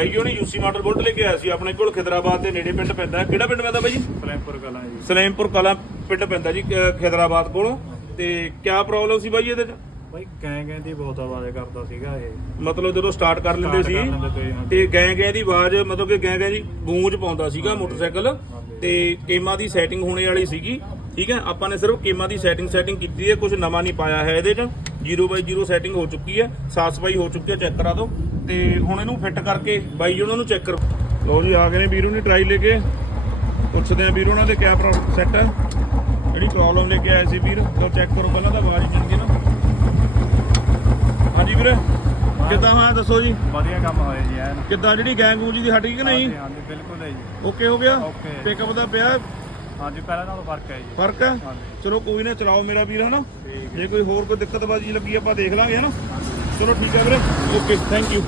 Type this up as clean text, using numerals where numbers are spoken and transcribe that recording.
ਬਾਈ ਜੀ ਉਹਨੇ UC model bullet ਲੈ ਕੇ ਆਇਆ ਸੀ ਆਪਣੇ ਕੋਲ ਖਿਦਰਾਬਾਦ ਦੇ ਨੇੜੇ ਪਿੰਡ ਪੈਂਦਾ। ਕਿਹੜਾ ਪਿੰਡ ਪੈਂਦਾ ਬਾਈ ਜੀ? ਸਲੇਮਪੁਰ ਕਲਾਂ ਜੀ। ਸਲੇਮਪੁਰ ਕਲਾਂ ਪਿੰਡ ਪੈਂਦਾ ਜੀ ਖਿਦਰਾਬਾਦ ਕੋਲ। ਤੇ ਕਿਆ ਪ੍ਰੋਬਲਮ ਸੀ ਬਾਈ ਇਹਦੇ ਚ? ਬਾਈ ਗੈਂ ਦੀ ਬਹੁਤ ਆਵਾਜ਼ ਕਰਦਾ ਸੀਗਾ ਇਹ। ਮਤਲਬ ਜਦੋਂ ਸਟਾਰਟ ਕਰ ਲੈਂਦੇ ਸੀ ਤੇ ਗੈਂ ਦੀ ਆਵਾਜ਼, ਮਤਲਬ ਕਿ ਗੈਂ ਦੀ ਗੂੰਜ ਪਾਉਂਦਾ ਸੀਗਾ ਮੋਟਰਸਾਈਕਲ। ਤੇ ਕੇਮਾਂ ਦੀ ਸੈਟਿੰਗ ਹੋਣੇ ਵਾਲੀ ਸੀਗੀ, ਠੀਕ ਹੈ। ਆਪਾਂ ਨੇ ਸਿਰਫ ਕੇਮਾਂ ਦੀ ਸੈਟਿੰਗ ਕੀਤੀ ਹੈ, ਕੁਝ ਨਵਾਂ ਨਹੀਂ ਪਾਇਆ ਹੈ ਇਹਦੇ 'ਚ। 0/0 ਸੈਟਿੰਗ ਹੋ ਚੁੱਕੀ ਹੈ, ਸਾਫ ਸਫਾਈ ਹੋ ਚੁੱਕੀ ਹੈ, ਚੈੱਕ ਕਰਾ ਦਿਓ। ਤੇ ਹੁਣ ਇਹਨੂੰ ਫਿੱਟ ਕਰਕੇ ਬਾਈ ਜੀ ਉਹਨਾਂ ਨੂੰ ਚੈੱਕ ਕਰੋ। ਲਓ ਜੀ ਆ ਗਏ ਨੇ ਵੀਰੋ ਨੇ ਟਰਾਈ ਲੈ ਕੇ। ਪੁੱਛਦੇ ਆ ਵੀਰੋ ਉਹਨਾਂ ਦੇ ਕਿਆ ਪ੍ਰੋਬਲਮ ਸੈੱਟ ਹੈ, ਜਿਹੜੀ ਪ੍ਰੋਬਲਮ ਲੈ ਕੇ ਆਏ ਸੀ ਵੀਰ। ਤਾਂ ਚੈੱਕ ਕਰੋ ਪਹਿਲਾਂ ਤਾਂ ਆਵਾਜ਼ ਚੰਗੀ ਨਾ। ਹਾਂਜੀ ਵੀਰੇ ਕਿੱਦਾਂ ਹੋਇਆ ਦੱਸੋ ਜੀ? ਵਧੀਆ ਕੰਮ ਹੋਇਆ ਜੀ ਐਨ। ਕਿੱਦਾਂ ਜਿਹੜੀ ਗੈਂ ਗੂੰਜ ਦੀ ਹਟ ਗਈ ਕਿ ਨਹੀਂ? ਹਾਂਜੀ ਬਿਲਕੁਲ ਹੈ ਜੀ। ਓਕੇ ਹੋ ਗਿਆ? ਓਕੇ। ਪਿਕਅਪ ਦਾ ਪਿਆ ਹਾਂਜੀ ਪਹਿਲਾਂ ਨਾਲੋਂ ਫਰਕ ਹੈ ਜੀ। ਫਰਕ ਹੈ? ਹਾਂਜੀ ਚਲੋ ਕੋਈ ਨਾ, ਚਲਾਓ ਮੇਰਾ ਵੀਰ ਹਨਾ। ਜੇ ਕੋਈ ਹੋਰ ਕੋਈ ਦਿੱਕਤ ਬਾਜੀ ਲੱਗੀ ਆਪਾਂ ਦੇਖ ਲਾਂਗੇ ਹਨਾ। ਚਲੋ ਠੀਕ ਹੈ ਵੀਰੇ, ਓਕੇ, ਥੈਂਕ ਯੂ।